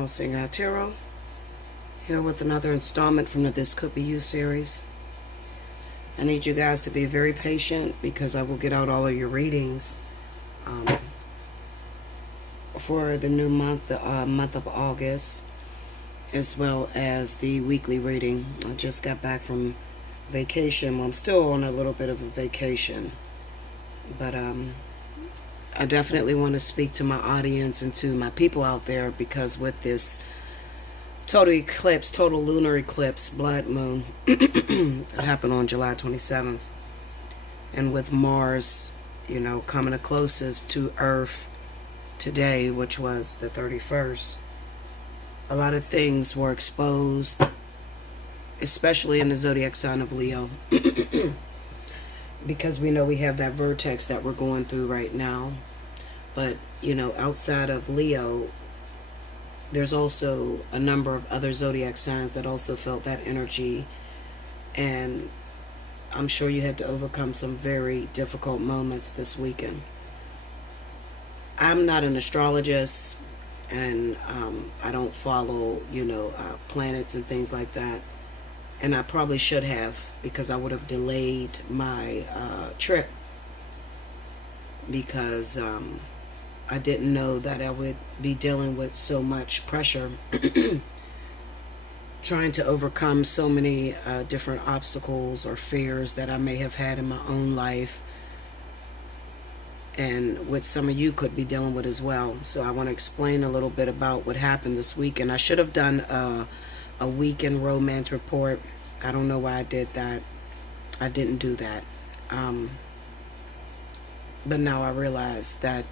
Allseeingeyetarot, here with another installment from the This Could Be You series. I need you guys to be very patient because I will get out all of your readings for the new month, the month of August, as well as the weekly reading. I just got back from vacation. Well, I'm still on a little bit of a vacation, but I definitely want to speak to my audience and to my people out there, because with this total eclipse, total lunar eclipse, blood moon, that happened on July 27th, and with Mars, coming the closest to Earth today, which was the 31st, a lot of things were exposed, especially in the zodiac sign of Leo. Because we know we have that vertex that we're going through right now. But, outside of Leo, there's also a number of other zodiac signs that also felt that energy. And I'm sure you had to overcome some very difficult moments this weekend. I'm not an astrologist, and I don't follow, planets and things like that. And I probably should have, because I would have delayed my trip, because I didn't know that I would be dealing with so much pressure, trying to overcome so many different obstacles or fears that I may have had in my own life, and which some of you could be dealing with as well. So I want to explain a little bit about what happened this weekend. I should have done a weekend romance report. I don't know why I did that. I didn't do that. But now I realize that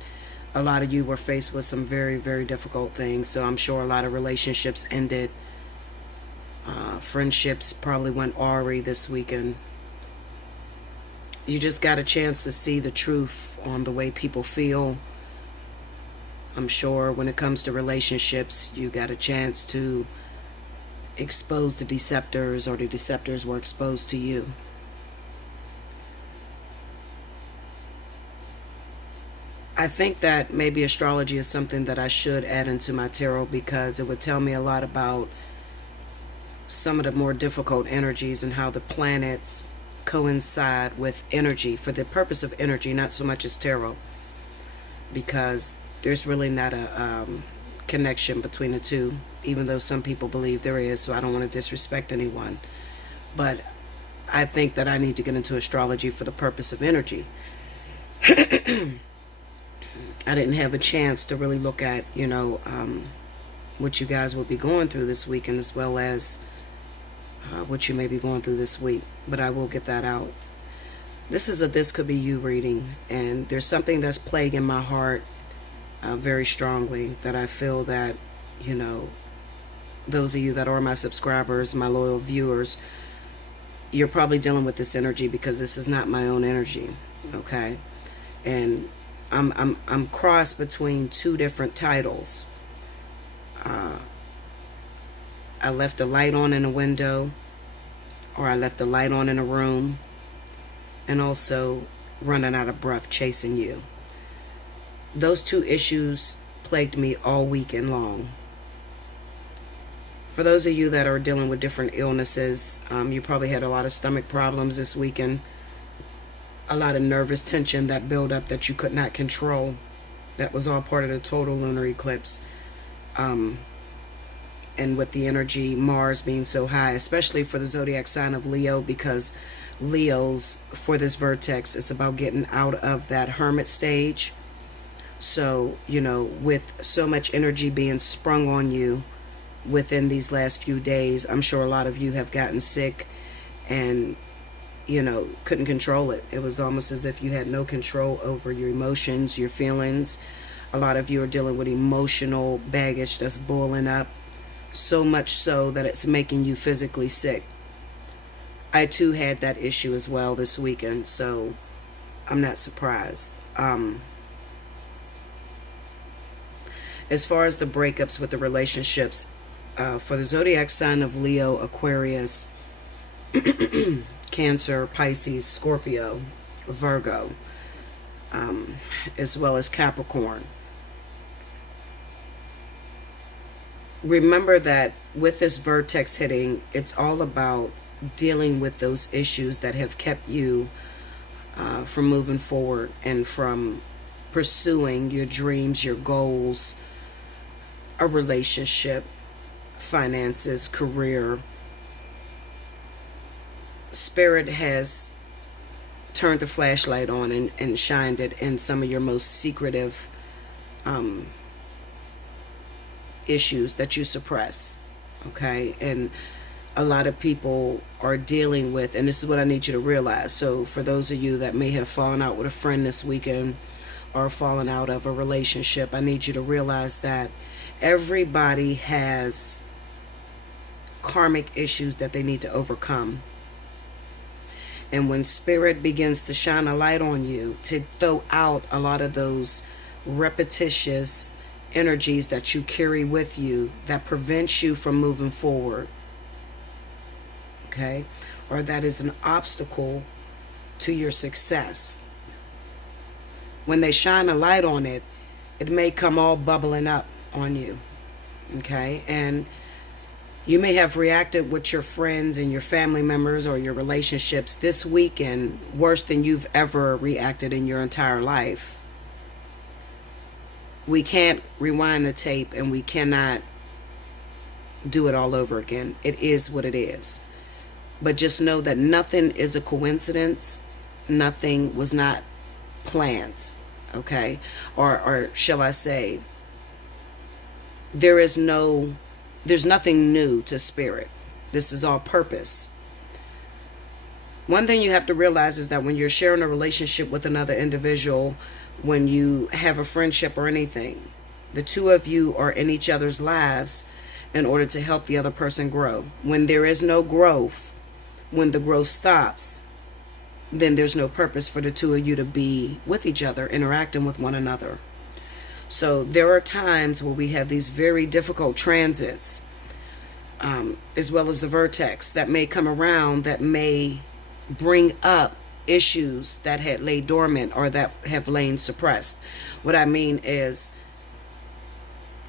a lot of you were faced with some very, very difficult things. So I'm sure a lot of relationships ended. Friendships probably went awry this weekend. You just got a chance to see the truth on the way people feel. I'm sure when it comes to relationships, you got a chance to expose the deceptors, or the deceptors were exposed to you. I think that maybe astrology is something that I should add into my tarot, because it would tell me a lot about some of the more difficult energies and how the planets coincide with energy, for the purpose of energy, not so much as tarot, because there's really not a connection between the two, even though some people believe there is, so I don't want to disrespect anyone. But I think that I need to get into astrology for the purpose of energy. I didn't have a chance to really look at, what you guys will be going through this weekend, as well as what you may be going through this week. But I will get that out. This is a This Could Be You reading, and there's something that's plaguing my heart very strongly, that I feel that, those of you that are my subscribers, my loyal viewers, you're probably dealing with this energy, because this is not my own energy, okay? And I'm crossed between two different titles. I left a light on in a window, or I left a light on in a room, and also running out of breath chasing you. Those two issues plagued me all weekend long. For those of you that are dealing with different illnesses, you probably had a lot of stomach problems this weekend, a lot of nervous tension that built up that you could not control. That was all part of the total lunar eclipse. And with the energy, Mars being so high, especially for the zodiac sign of Leo, because Leo's, for this vertex, it's about getting out of that hermit stage. So, with so much energy being sprung on you within these last few days, I'm sure a lot of you have gotten sick and, couldn't control it. It was almost as if you had no control over your emotions, your feelings. A lot of you are dealing with emotional baggage that's boiling up, so much so that it's making you physically sick. I too had that issue as well this weekend, so I'm not surprised. As far as the breakups with the relationships, for the zodiac sign of Leo, Aquarius, Cancer, Pisces, Scorpio, Virgo, as well as Capricorn, remember that with this vertex hitting, it's all about dealing with those issues that have kept you from moving forward and from pursuing your dreams, your goals, a relationship, finances, career. Spirit has turned the flashlight on and shined it in some of your most secretive issues that you suppress. Okay? And a lot of people are dealing with, and this is what I need you to realize. So for those of you that may have fallen out with a friend this weekend or fallen out of a relationship, I need you to realize that everybody has karmic issues that they need to overcome. And when spirit begins to shine a light on you to throw out a lot of those repetitious energies that you carry with you that prevents you from moving forward, okay, or that is an obstacle to your success, when they shine a light on it, it may come all bubbling up on you, okay? And you may have reacted with your friends and your family members or your relationships this weekend worse than you've ever reacted in your entire life. We can't rewind the tape, and we cannot do it all over again. It is what it is. But just know that nothing is a coincidence. Nothing was not planned, okay? Or shall I say, there's nothing new to spirit. This is all purpose. One thing you have to realize is that when you're sharing a relationship with another individual, when you have a friendship or anything, the two of you are in each other's lives in order to help the other person grow. When there is no growth, when the growth stops, then there's no purpose for the two of you to be with each other, interacting with one another. So there are times where we have these very difficult transits, as well as the vertex that may come around that may bring up issues that had laid dormant or that have lain suppressed. What I mean is,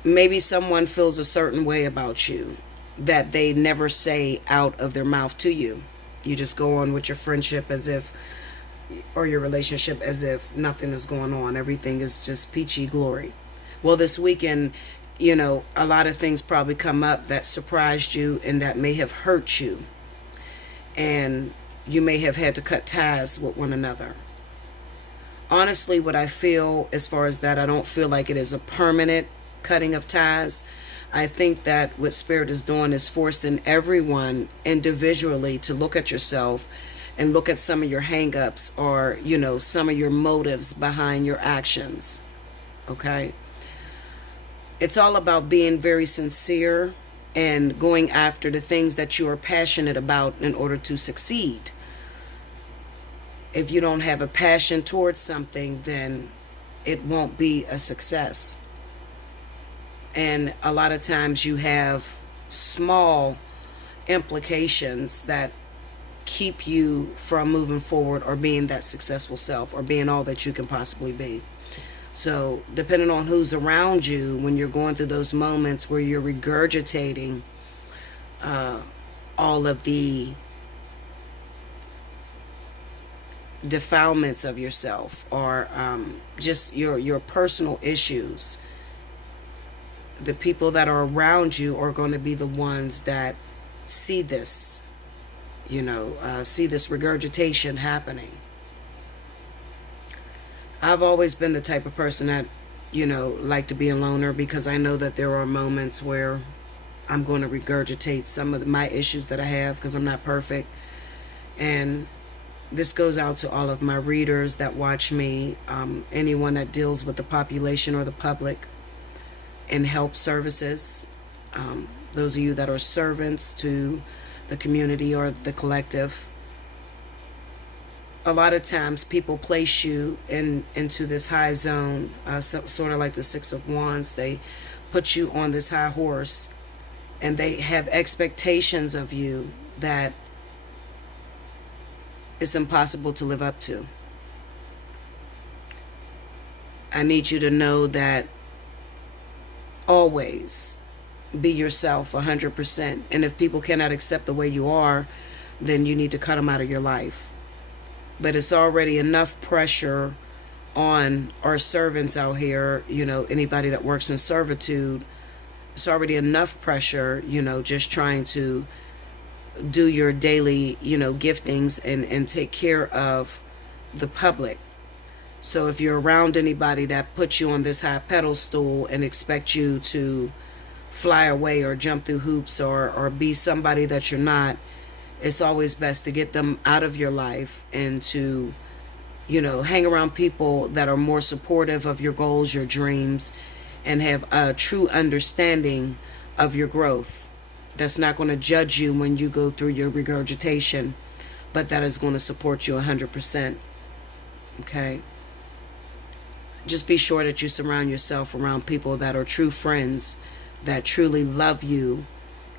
maybe someone feels a certain way about you that they never say out of their mouth to you. You just go on with your friendship as if, or your relationship as if nothing is going on. Everything is just peachy glory. Well, this weekend, a lot of things probably come up that surprised you and that may have hurt you. And you may have had to cut ties with one another. Honestly, what I feel as far as that, I don't feel like it is a permanent cutting of ties. I think that what Spirit is doing is forcing everyone individually to look at yourself and look at some of your hang-ups or, some of your motives behind your actions. Okay? It's all about being very sincere and going after the things that you are passionate about in order to succeed. If you don't have a passion towards something, then it won't be a success. And a lot of times you have small implications that keep you from moving forward or being that successful self or being all that you can possibly be. So depending on who's around you, when you're going through those moments where you're regurgitating all of the defilements of yourself or just your personal issues, the people that are around you are going to be the ones that see this, see this regurgitation happening. I've always been the type of person that, like to be a loner, because I know that there are moments where I'm going to regurgitate some of my issues that I have because I'm not perfect. And this goes out to all of my readers that watch me, anyone that deals with the population or the public in help services, those of you that are servants to the community or the collective. A lot of times people place you into this high zone, sort of like the Six of Wands. They put you on this high horse and they have expectations of you that it's impossible to live up to. I need you to know that always be yourself 100%. And if people cannot accept the way you are, then you need to cut them out of your life. But it's already enough pressure on our servants out here, anybody that works in servitude. It's already enough pressure, just trying to do your daily, giftings and take care of the public. So if you're around anybody that puts you on this high pedestal and expect you to fly away or jump through hoops or be somebody that you're not, it's always best to get them out of your life and to, hang around people that are more supportive of your goals, your dreams, and have a true understanding of your growth. That's not going to judge you when you go through your regurgitation, but that is going to support you 100%. Okay? Just be sure that you surround yourself around people that are true friends, that truly love you,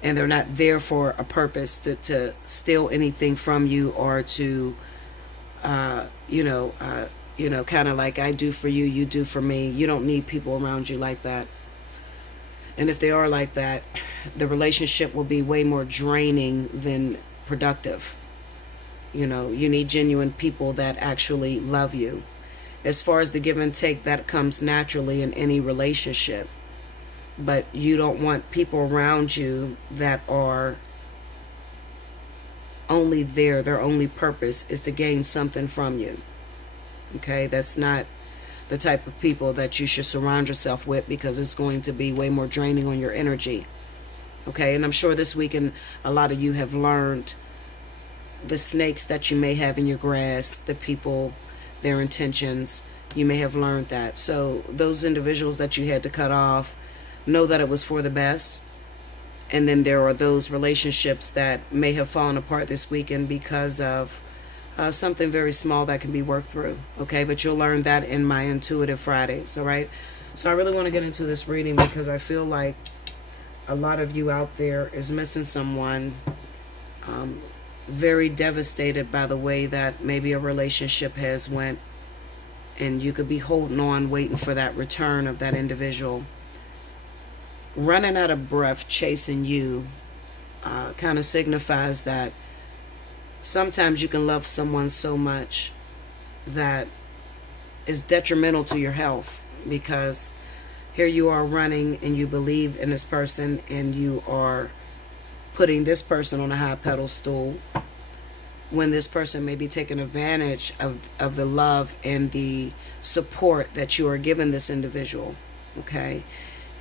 and they're not there for a purpose to steal anything from you or to, kind of like I do for you, you do for me. You don't need people around you like that. And if they are like that, the relationship will be way more draining than productive. You need genuine people that actually love you. As far as the give and take, that comes naturally in any relationship. But you don't want people around you that are only there, their only purpose is to gain something from you. Okay, that's not the type of people that you should surround yourself with, because it's going to be way more draining on your energy. Okay, and I'm sure this weekend a lot of you have learned the snakes that you may have in your grass, the people, their intentions. You may have learned that. So those individuals that you had to cut off, know that it was for the best. And then there are those relationships that may have fallen apart this weekend because of something very small that can be worked through. Okay, but you'll learn that in my Intuitive Fridays. All right. So I really want to get into this reading because I feel like a lot of you out there is missing someone, very devastated by the way that maybe a relationship has went, and you could be holding on, waiting for that return of that individual. Running out of breath chasing you kind of signifies that sometimes you can love someone so much that is detrimental to your health, because here you are running and you believe in this person and you are putting this person on a high pedestal when this person may be taking advantage of the love and the support that you are giving this individual. Okay,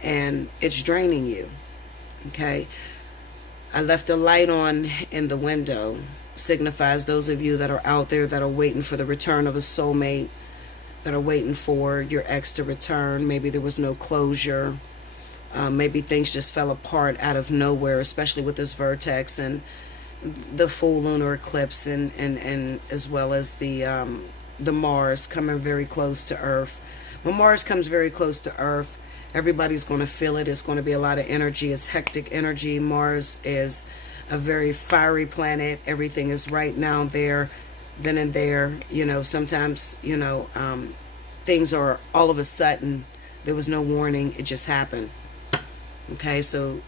and it's draining you. Okay, I left a light on in the window. Signifies those of you that are out there that are waiting for the return of a soulmate, that are waiting for your ex to return. Maybe there was no closure. Maybe things just fell apart out of nowhere, especially with this vertex and the full lunar eclipse, and as well as the Mars coming very close to Earth. When Mars comes very close to Earth, everybody's going to feel it. It's going to be a lot of energy. It's hectic energy. Mars is a very fiery planet. Everything is right now there, then and there. Sometimes, things are all of a sudden. There was no warning. It just happened. Okay, so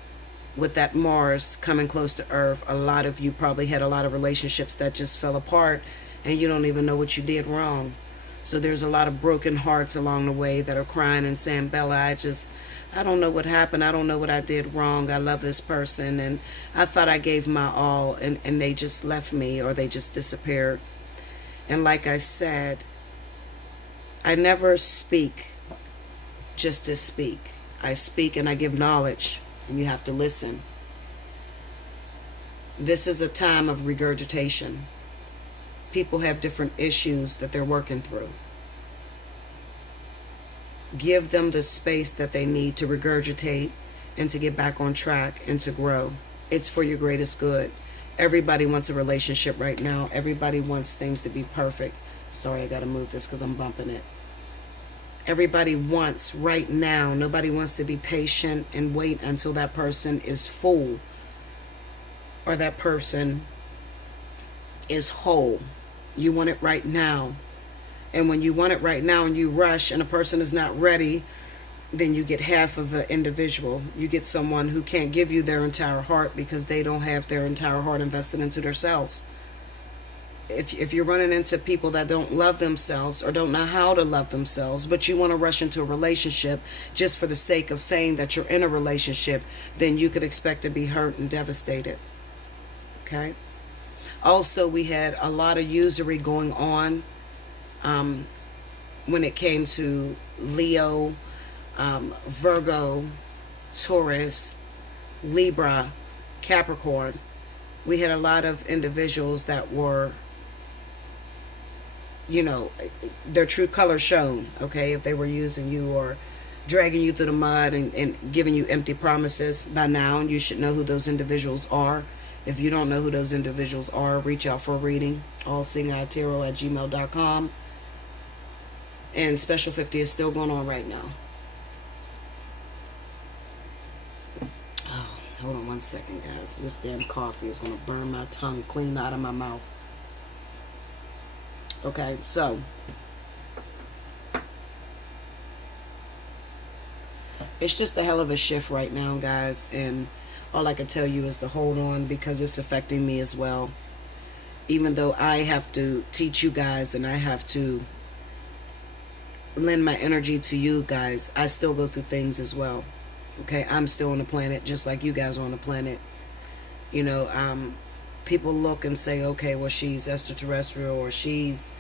with that Mars coming close to Earth, a lot of you probably had a lot of relationships that just fell apart and you don't even know what you did wrong. So there's a lot of broken hearts along the way that are crying and saying, Bella, I don't know what happened. I don't know what I did wrong. I love this person and I thought I gave my all, and they just left me, or they just disappeared. And like I said, I never speak just to speak. I speak and I give knowledge, and you have to listen. This is a time of regurgitation. People have different issues that they're working through. Give them the space that they need to regurgitate and to get back on track and to grow. It's for your greatest good. Everybody wants a relationship right now. Everybody wants things to be perfect. Sorry, I got to move this because I'm bumping it. Everybody wants right now. Nobody wants to be patient and wait until that person is full or that person is whole. You want it right now. And when you want it right now and you rush and a person is not ready, then you get half of an individual. You get someone who can't give you their entire heart because they don't have their entire heart invested into themselves. If you're running into people that don't love themselves or don't know how to love themselves, but you want to rush into a relationship just for the sake of saying that you're in a relationship, then you could expect to be hurt and devastated. Okay? Also, we had a lot of usury going on when it came to Leo, Virgo, Taurus, Libra, Capricorn. We had a lot of individuals that were, their true color shown, okay? If they were using you or dragging you through the mud and giving you empty promises, by now you should know who those individuals are. If you don't know who those individuals are, reach out for a reading. Allseeingeyetarot@gmail.com. And Special 50 is still going on right now. Oh, hold on one second, guys. This damn coffee is going to burn my tongue clean out of my mouth. Okay, so it's just a hell of a shift right now, guys, and all I can tell you is to hold on, because it's affecting me as well. Even though I have to teach you guys and I have to lend my energy to you guys, I still go through things as well. Okay, I'm still on the planet just like you guys are on the planet. People look and say, okay, well, she's extraterrestrial, or she's,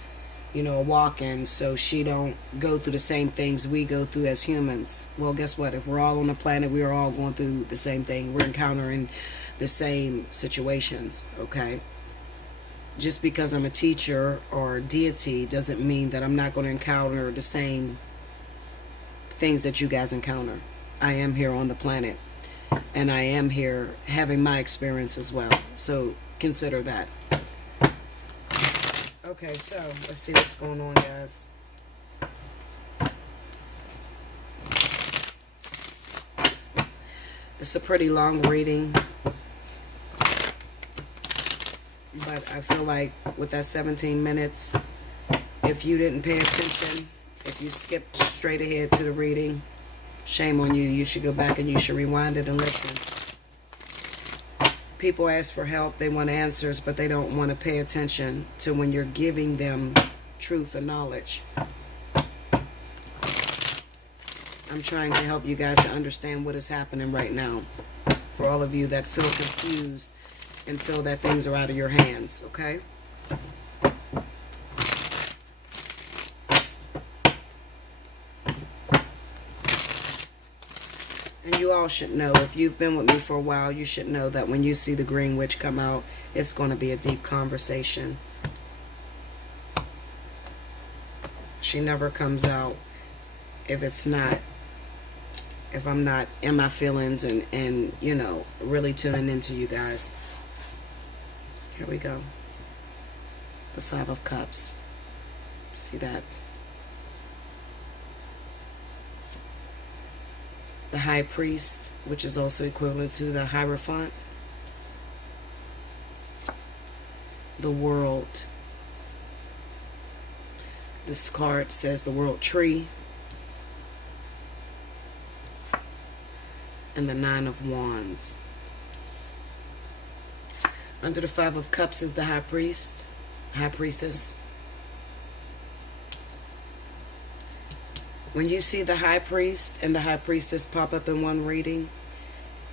a walk-in, so she don't go through the same things we go through as humans. Well, guess what? If we're all on the planet, we are all going through the same thing. We're encountering the same situations, okay? Just because I'm a teacher or a deity doesn't mean that I'm not going to encounter the same things that you guys encounter. I am here on the planet, and I am here having my experience as well. So consider that. Okay, so let's see what's going on, guys. It's a pretty long reading, but I feel like with that 17 minutes, if you didn't pay attention, if you skipped straight ahead to the reading, shame on you. You should go back and you should rewind it and listen. People ask for help, they want answers, but they don't want to pay attention to when you're giving them truth and knowledge. I'm trying to help you guys to understand what is happening right now. For all of you that feel confused and feel that things are out of your hands, okay? And you all should know, if you've been with me for a while, you should know that when you see the Green Witch come out, it's going to be a deep conversation. She never comes out if I'm not in my feelings and really tuning into you guys. Here we go. The Five of Cups. See that? The High Priest, which is also equivalent to the Hierophant. The World. This card says the World Tree. And the Nine of Wands. Under the Five of Cups is the High Priest, High Priestess. When you see the High Priest and the High Priestess pop up in one reading,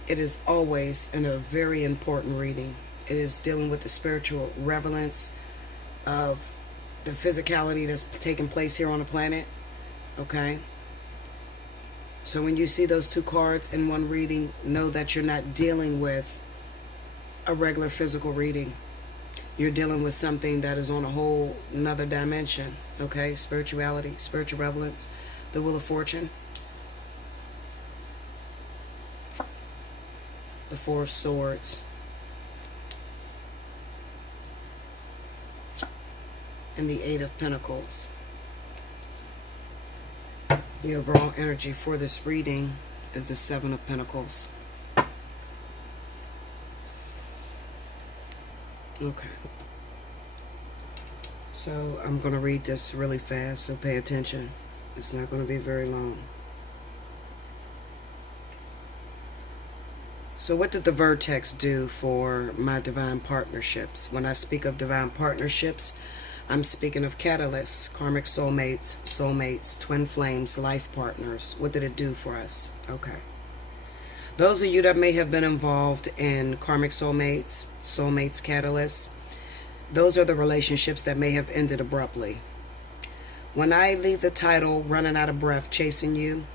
it is always in a very important reading. It is dealing with the spiritual relevance of the physicality that's taking place here on the planet. Okay? So when you see those two cards in one reading, know that you're not dealing with a regular physical reading. You're dealing with something that is on a whole another dimension. Okay? Spirituality, spiritual relevance. The Wheel of Fortune, the Four of Swords, and the Eight of Pentacles. The overall energy for this reading is the Seven of Pentacles. Okay. So I'm going to read this really fast, so pay attention. It's not going to be very long. So what did the vertex do for my divine partnerships? When I speak of divine partnerships, I'm speaking of catalysts, karmic soulmates, twin flames, life partners. What did it do for us? Okay. Those of you that may have been involved in karmic soulmates, catalysts, those are the relationships that may have ended abruptly. When I leave the title, Running Out of Breath, Chasing You,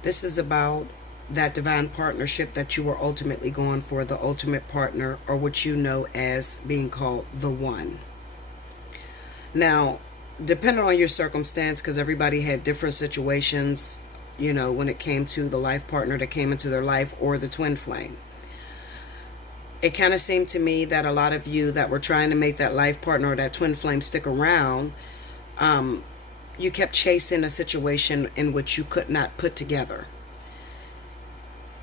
this is about that divine partnership that you were ultimately going for, the ultimate partner, or what you know as being called the one. Now, depending on your circumstance, because everybody had different situations, when it came to the life partner that came into their life or the twin flame. It kind of seemed to me that a lot of you that were trying to make that life partner or that twin flame stick around, you kept chasing a situation in which you could not put together.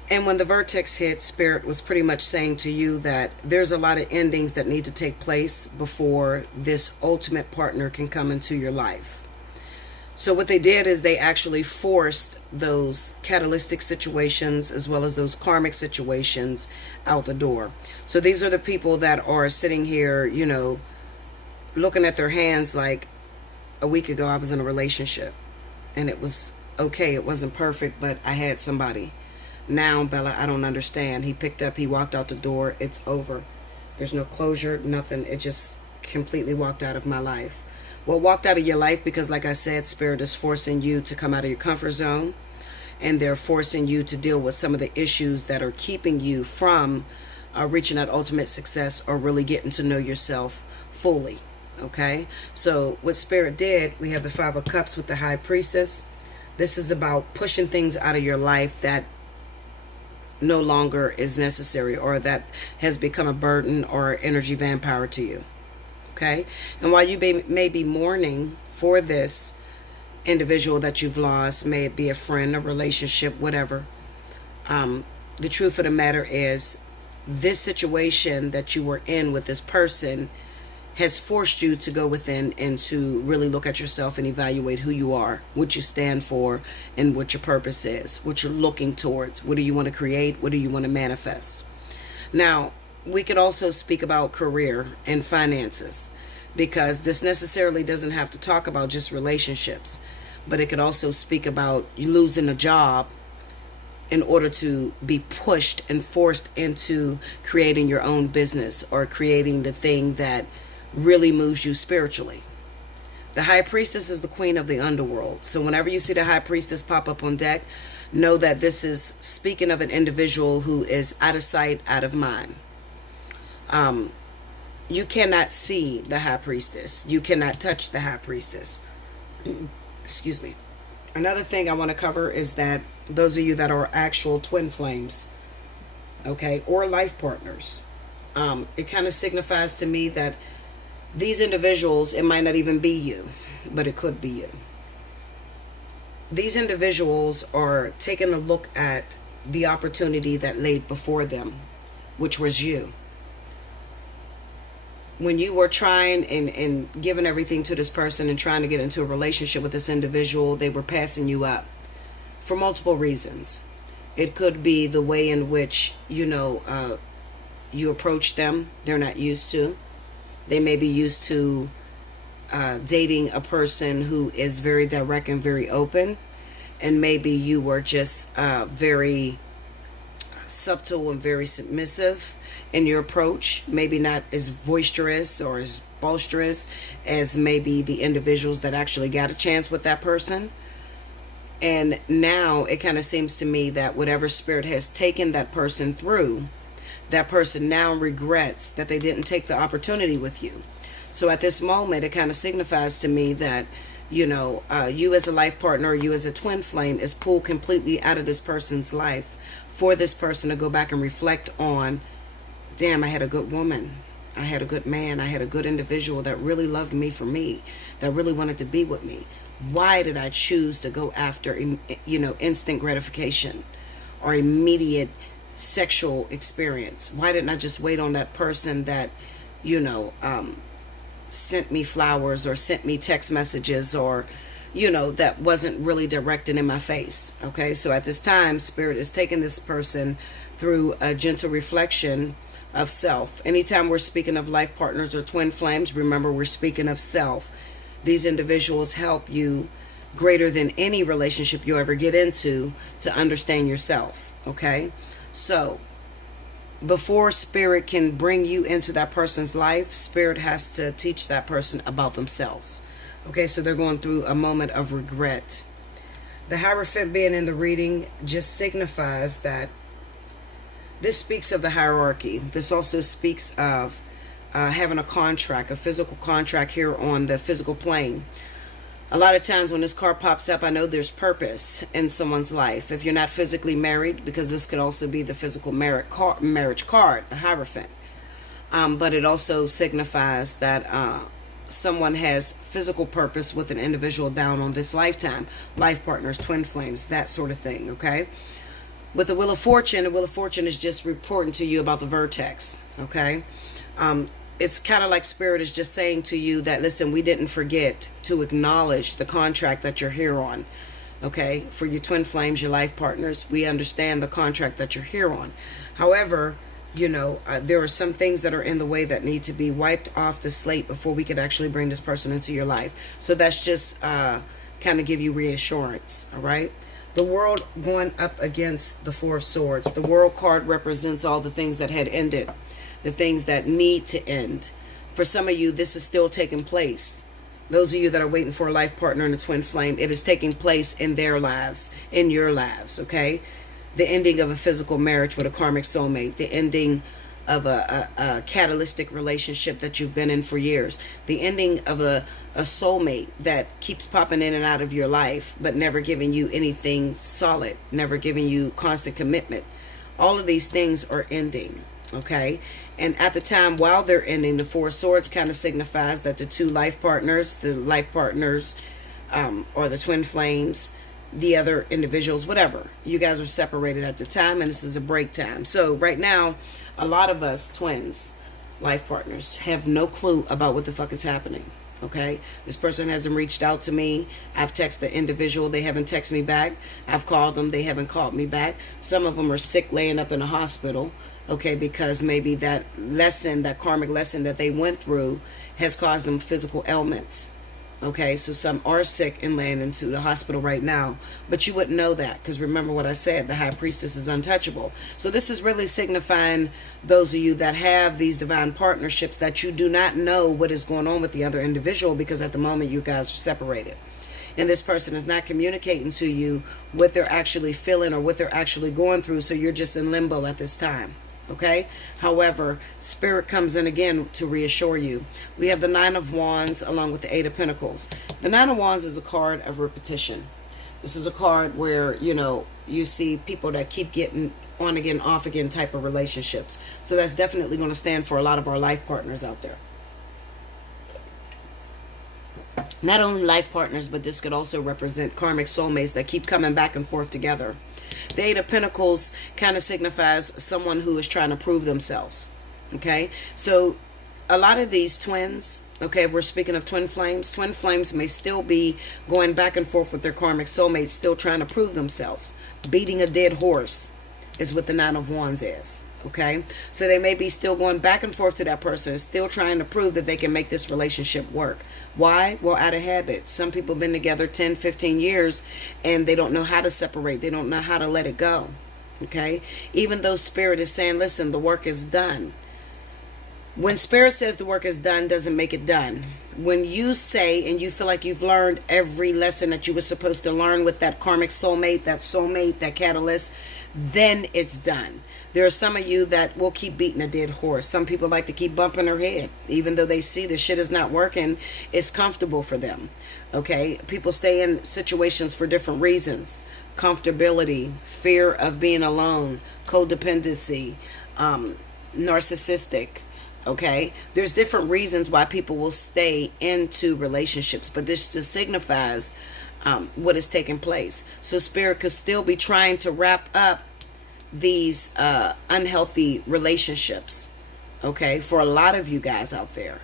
And when the vertex hit, Spirit was pretty much saying to you that there's a lot of endings that need to take place before this ultimate partner can come into your life. So what they did is they actually forced those catalytic situations as well as those karmic situations out the door. So these are the people that are sitting here, looking at their hands like, a week ago I was in a relationship and it was okay. It wasn't perfect, but I had somebody. Now, Bella, I don't understand. He picked up, he walked out the door. It's over. There's no closure, nothing. It just completely walked out of my life. Well, walked out of your life because, like I said, Spirit is forcing you to come out of your comfort zone. And they're forcing you to deal with some of the issues that are keeping you from reaching that ultimate success or really getting to know yourself fully. Okay? So what Spirit did, we have the Five of Cups with the High Priestess. This is about pushing things out of your life that no longer is necessary or that has become a burden or energy vampire to you. Okay? And while you may be mourning for this individual that you've lost, may it be a friend, a relationship, whatever, the truth of the matter is this situation that you were in with this person has forced you to go within and to really look at yourself and evaluate who you are, what you stand for, and what your purpose is, what you're looking towards. What do you want to create? What do you want to manifest? Now, we could also speak about career and finances, because this necessarily doesn't have to talk about just relationships, but it could also speak about you losing a job in order to be pushed and forced into creating your own business or creating the thing that really moves you spiritually. The High Priestess is the queen of the underworld. So whenever you see the High Priestess pop up on deck, know that this is speaking of an individual who is out of sight, out of mind. You cannot see the High Priestess. You cannot touch the High Priestess. Excuse me. Another thing I want to cover is that those of you that are actual twin flames, okay, or life partners, it kind of signifies to me that these individuals, it might not even be you, but it could be you. These individuals are taking a look at the opportunity that laid before them, which was you. When you were trying and giving everything to this person and trying to get into a relationship with this individual, they were passing you up for multiple reasons. It could be the way in which, you approach them, they're not used to. They may be used to dating a person who is very direct and very open. And maybe you were just very subtle and very submissive in your approach. Maybe not as boisterous or as boisterous as maybe the individuals that actually got a chance with that person. And now it kind of seems to me that whatever spirit has taken that person through, that person now regrets that they didn't take the opportunity with you. So at this moment, it kind of signifies to me that, you as a life partner, or you as a twin flame is pulled completely out of this person's life for this person to go back and reflect on, damn, I had a good woman. I had a good man. I had a good individual that really loved me for me, that really wanted to be with me. Why did I choose to go after, instant gratification or immediate sexual experience? Why didn't I just wait on that person that, sent me flowers or sent me text messages or, that wasn't really directed in my face. Okay, so at this time, Spirit is taking this person through a gentle reflection of self. Anytime we're speaking of life partners or twin flames, remember we're speaking of self. These individuals help you greater than any relationship you ever get into to understand yourself. Okay, so before Spirit can bring you into that person's life, Spirit has to teach that person about themselves. Okay, so they're going through a moment of regret. The Hierophant being in the reading just signifies that this speaks of the hierarchy. This also speaks of having a contract, a physical contract here on the physical plane. A lot of times when this card pops up, I know there's purpose in someone's life. If you're not physically married, because this could also be the physical marriage card, the Hierophant. But it also signifies that someone has physical purpose with an individual down on this lifetime. Life partners, twin flames, that sort of thing, okay? With the Wheel of Fortune, the Wheel of Fortune is just reporting to you about the vertex, okay? It's kind of like Spirit is just saying to you that, listen, we didn't forget to acknowledge the contract that you're here on, okay? For your twin flames, your life partners, we understand the contract that you're here on. However, there are some things that are in the way that need to be wiped off the slate before we could actually bring this person into your life. So that's just kind of give you reassurance, all right? The World going up against the Four of Swords. The World card represents all the things that had ended, the things that need to end. For some of you, this is still taking place. Those of you that are waiting for a life partner and a twin flame, it is taking place in their lives, in your lives, okay? The ending of a physical marriage with a karmic soulmate, the ending of a catalytic relationship that you've been in for years, the ending of a soulmate that keeps popping in and out of your life, but never giving you anything solid, never giving you constant commitment. All of these things are ending, okay? And at the time, while they're ending, the Four of Swords kind of signifies that the two life partners, or the twin flames, the other individuals, whatever, you guys are separated at the time, and this is a break time. So right now, a lot of us twins, life partners, have no clue about what the fuck is happening. Okay, this person hasn't reached out to me. I've texted the individual, they haven't texted me back. I've called them, they haven't called me back. Some of them are sick, laying up in a hospital, okay, because maybe that lesson, that karmic lesson that they went through has caused them physical ailments. Okay, so some are sick and laying into the hospital right now, but you wouldn't know that, because remember what I said, the High Priestess is untouchable. So this is really signifying those of you that have these divine partnerships that you do not know what is going on with the other individual, because at the moment you guys are separated. And this person is not communicating to you what they're actually feeling or what they're actually going through, so you're just in limbo at this time. Okay, however, Spirit comes in again to reassure you. We have the Nine of Wands along with the Eight of Pentacles. The Nine of Wands is a card of repetition. This is a card where, you see people that keep getting on again, off again type of relationships. So that's definitely going to stand for a lot of our life partners out there. Not only life partners, but this could also represent karmic soulmates that keep coming back and forth together. The Eight of Pentacles kind of signifies someone who is trying to prove themselves. Okay, so a lot of these twins, okay, we're speaking of twin flames. Twin flames may still be going back and forth with their karmic soulmates, still trying to prove themselves. Beating a dead horse is what the Nine of Wands is. Okay, so they may be still going back and forth to that person, still trying to prove that they can make this relationship work. Why? Well, out of habit. Some people have been together 10, 15 years and they don't know how to separate. They don't know how to let it go. Okay, even though Spirit is saying, listen, the work is done. When Spirit says the work is done, doesn't make it done. When you say and you feel like you've learned every lesson that you were supposed to learn with that karmic soulmate, that catalyst, then it's done. There are some of you that will keep beating a dead horse. Some people like to keep bumping their head. Even though they see the shit is not working, it's comfortable for them. Okay? People stay in situations for different reasons. Comfortability, fear of being alone, codependency, narcissistic. Okay? There's different reasons why people will stay into relationships. But this just signifies what is taking place. So Spirit could still be trying to wrap up these unhealthy relationships, okay, for a lot of you guys out there.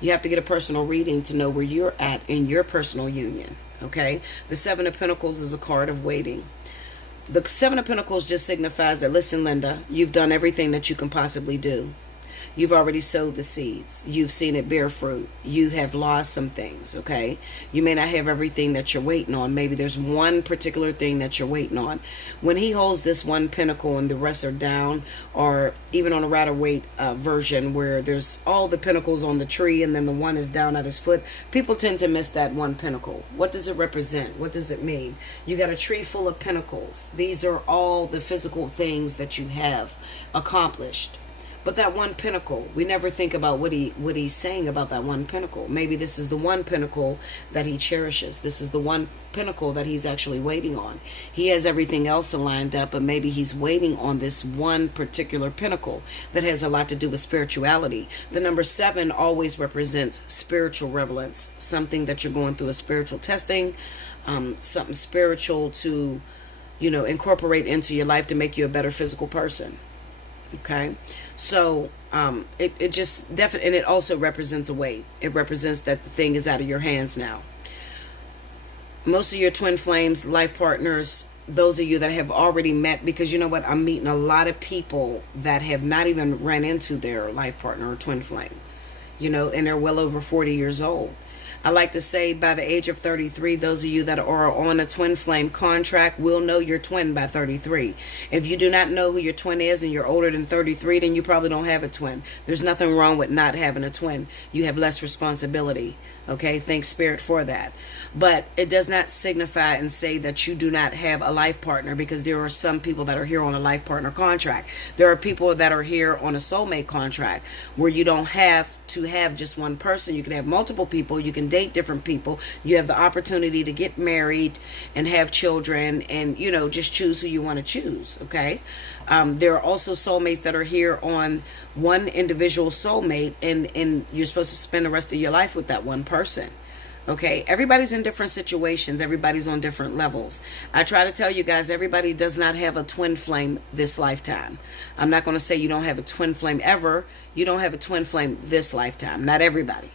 You have to get a personal reading to know where you're at in your personal union, Okay? The Seven of Pentacles is a card of waiting. The Seven of Pentacles just signifies that, listen, Linda, you've done everything that you can possibly do. You've already sowed the seeds. You've seen it bear fruit. You have lost some things, okay? You may not have everything that you're waiting on. Maybe there's one particular thing that you're waiting on. When he holds this one pentacle and the rest are down, or even on a Rider-Waite version where there's all the pentacles on the tree and then the one is down at his foot, people tend to miss that one pentacle. What does it represent? What does it mean? You got a tree full of pentacles. These are all the physical things that you have accomplished. But that one pinnacle, we never think about what he's saying about that one pinnacle. Maybe this is the one pinnacle that he cherishes. This is the one pinnacle that he's actually waiting on. He has everything else lined up, but maybe he's waiting on this one particular pinnacle that has a lot to do with spirituality. The number 7 always represents spiritual relevance, something that you're going through a spiritual testing, something spiritual to, incorporate into your life to make you a better physical person. Okay, so it just definitely, and it also represents a weight. It represents that the thing is out of your hands now. Most of your twin flames, life partners, those of you that have already met, because you know what, I'm meeting a lot of people that have not even ran into their life partner or twin flame, and they're well over 40 years old. I like to say by the age of 33, those of you that are on a twin flame contract will know your twin by 33. If you do not know who your twin is and you're older than 33, then you probably don't have a twin. There's nothing wrong with not having a twin. You have less responsibility. Okay, thank Spirit for that. But it does not signify and say that you do not have a life partner, because there are some people that are here on a life partner contract. There are people that are here on a soulmate contract where you don't have to have just one person. You can have multiple people. You can date different people. You have the opportunity to get married and have children and, just choose who you want to choose. Okay. There are also soulmates that are here on one individual soulmate, and you're supposed to spend the rest of your life with that one person. Okay, everybody's in different situations. Everybody's on different levels. I try to tell you guys, everybody does not have a twin flame this lifetime. I'm not going to say you don't have a twin flame ever. You don't have a twin flame this lifetime. Not everybody.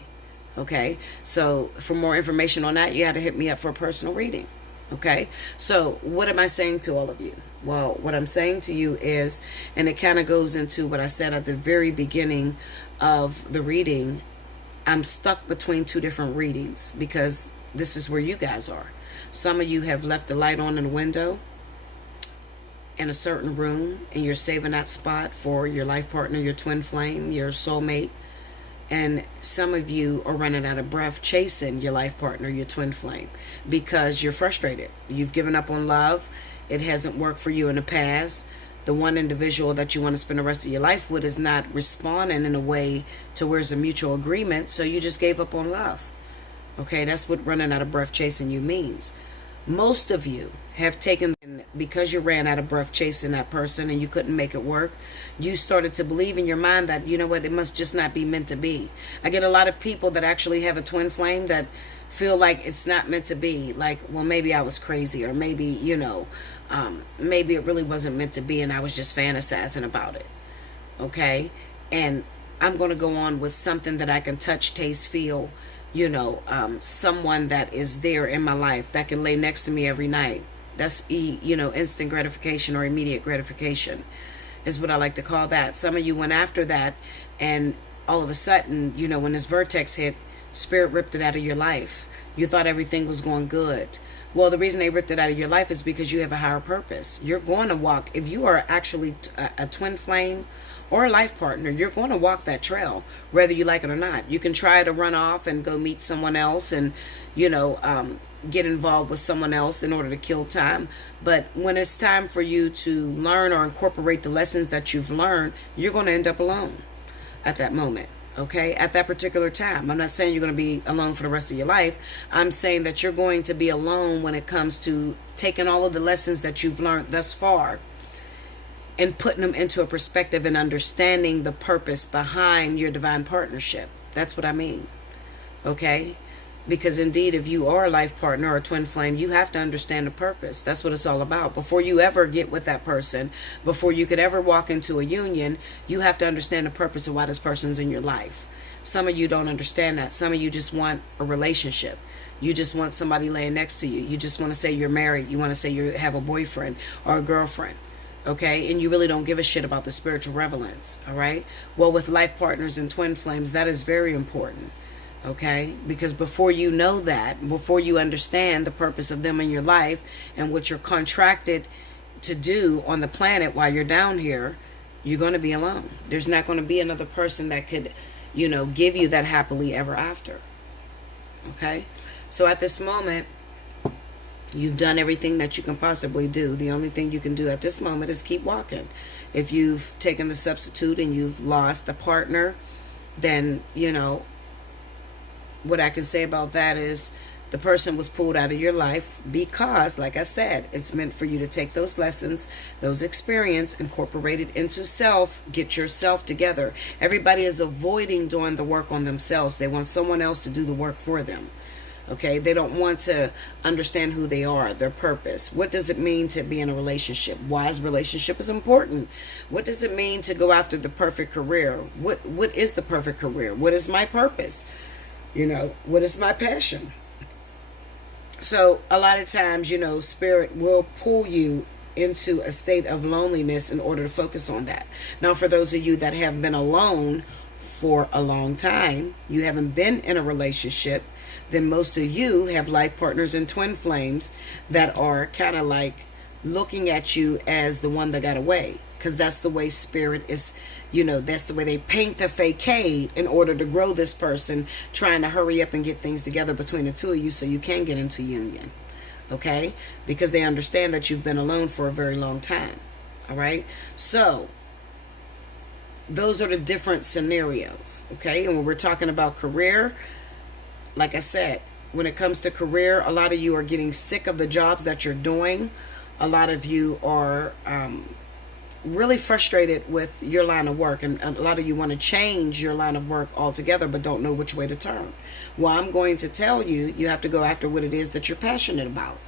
Okay, so for more information on that, you got to hit me up for a personal reading. Okay, so what am I saying to all of you? Well, what I'm saying to you is, and it kind of goes into what I said at the very beginning of the reading, I'm stuck between two different readings because this is where you guys are. Some of you have left the light on in the window in a certain room, and you're saving that spot for your life partner, your twin flame, your soulmate. And some of you are running out of breath chasing your life partner, your twin flame, because you're frustrated. You've given up on love. It hasn't worked for you in the past. The one individual that you want to spend the rest of your life with is not responding in a way to where it's a mutual agreement, so you just gave up on love. Okay, that's what running out of breath chasing you means. Most of you have taken, because you ran out of breath chasing that person and you couldn't make it work, you started to believe in your mind that, you know what, it must just not be meant to be. I get a lot of people that actually have a twin flame that feel like it's not meant to be. Like, well, maybe I was crazy, or maybe, maybe it really wasn't meant to be and I was just fantasizing about it. Okay? And I'm going to go on with something that I can touch, taste, feel, someone that is there in my life that can lay next to me every night. That's, instant gratification or immediate gratification is what I like to call that. Some of you went after that, and all of a sudden, when this vertex hit, Spirit ripped it out of your life. You thought everything was going good. Well, the reason they ripped it out of your life is because you have a higher purpose. You're going to walk, if you are actually a twin flame or a life partner, you're going to walk that trail, whether you like it or not. You can try to run off and go meet someone else and, get involved with someone else in order to kill time. But when it's time for you to learn or incorporate the lessons that you've learned, you're going to end up alone at that moment. Okay, at that particular time. I'm not saying you're going to be alone for the rest of your life. I'm saying that you're going to be alone when it comes to taking all of the lessons that you've learned thus far and putting them into a perspective and understanding the purpose behind your divine partnership. That's what I mean. Okay? Because indeed, if you are a life partner or a twin flame, you have to understand the purpose. That's what it's all about. Before you ever get with that person, before you could ever walk into a union, you have to understand the purpose of why this person's in your life. Some of you don't understand that. Some of you just want a relationship. You just want somebody laying next to you. You just want to say you're married. You want to say you have a boyfriend or a girlfriend. Okay? And you really don't give a shit about the spiritual relevance. All right? Well, with life partners and twin flames, that is very important. Okay? Because before you know that, before you understand the purpose of them in your life and what you're contracted to do on the planet while you're down here, you're going to be alone. There's not going to be another person that could, give you that happily ever after. Okay? So at this moment, you've done everything that you can possibly do. The only thing you can do at this moment is keep walking. If you've taken the substitute and you've lost the partner, then, what I can say about that is the person was pulled out of your life because, like I said, it's meant for you to take those lessons, those experience, incorporate it into self, get yourself together. Everybody is avoiding doing the work on themselves. They want someone else to do the work for them. Okay, they don't want to understand who they are, their purpose. What does it mean to be in a relationship? Why is relationship is important? What does it mean to go after the perfect career? What is the perfect career? What is my purpose? What is my passion? So a lot of times, spirit will pull you into a state of loneliness in order to focus on that. Now, for those of you that have been alone for a long time, you haven't been in a relationship, then most of you have life partners and twin flames that are kind of like looking at you as the one that got away. Because that's the way spirit is, that's the way they paint the facade in order to grow this person, trying to hurry up and get things together between the two of you so you can get into union. Okay? Because they understand that you've been alone for a very long time. All right? So, those are the different scenarios. Okay? And when we're talking about career, like I said, when it comes to career, a lot of you are getting sick of the jobs that you're doing. A lot of you are really frustrated with your line of work, and a lot of you want to change your line of work altogether but don't know which way to turn. Well, I'm going to tell you, you have to go after what it is that you're passionate about.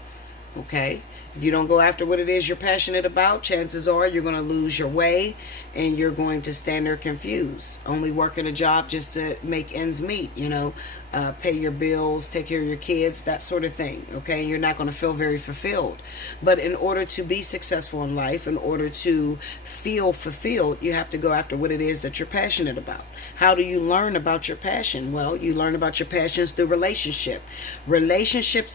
Okay? If you don't go after what it is you're passionate about, chances are you're going to lose your way and you're going to stand there confused, only working a job just to make ends meet, pay your bills, take care of your kids, that sort of thing. Okay? You're not going to feel very fulfilled. But in order to be successful in life, in order to feel fulfilled, you have to go after what it is that you're passionate about. How do you learn about your passion? Well, you learn about your passions through relationship. Relationship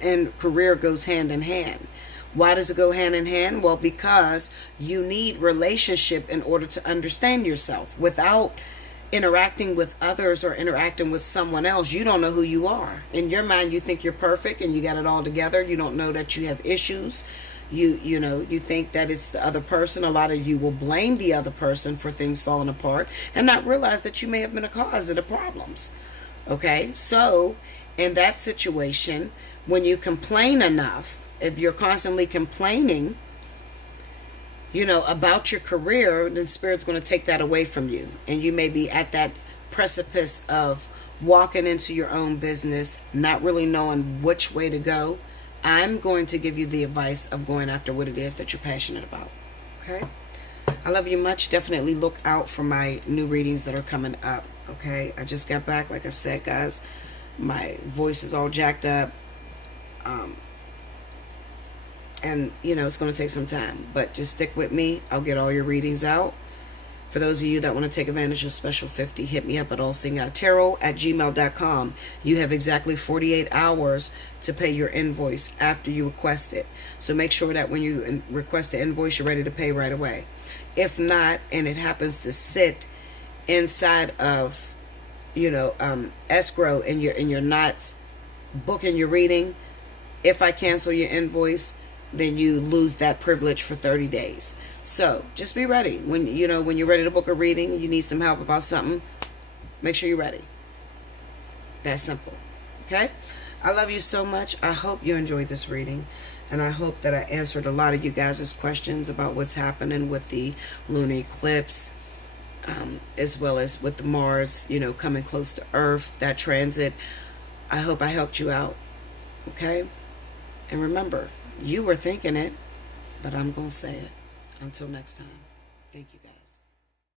and career goes hand in hand. Why does it go hand in hand? Well, because you need relationship in order to understand yourself. Without interacting with others or interacting with someone else, you don't know who you are. In your mind, you think you're perfect and you got it all together. You don't know that you have issues. You think that it's the other person. A lot of you will blame the other person for things falling apart and not realize that you may have been a cause of the problems. Okay? So, in that situation, when you complain enough, if you're constantly complaining, about your career, then Spirit's going to take that away from you. And you may be at that precipice of walking into your own business, not really knowing which way to go. I'm going to give you the advice of going after what it is that you're passionate about. Okay? I love you much. Definitely look out for my new readings that are coming up. Okay? I just got back. Like I said, guys, my voice is all jacked up. And, it's going to take some time. But just stick with me. I'll get all your readings out. For those of you that want to take advantage of Special 50, hit me up at allseeingeyetarot@gmail.com. You have exactly 48 hours to pay your invoice after you request it. So make sure that when you request the invoice, you're ready to pay right away. If not, and it happens to sit inside of, escrow, and you're not booking your reading, if I cancel your invoice, then you lose that privilege for 30 days. So just be ready. When you're ready to book a reading and you need some help about something, make sure you're ready. That simple. Okay? I love you so much. I hope you enjoyed this reading. And I hope that I answered a lot of you guys' questions about what's happening with the lunar eclipse, as well as with the Mars, coming close to Earth, that transit. I hope I helped you out. Okay? And remember, you were thinking it, but I'm going to say it. Until next time, thank you guys.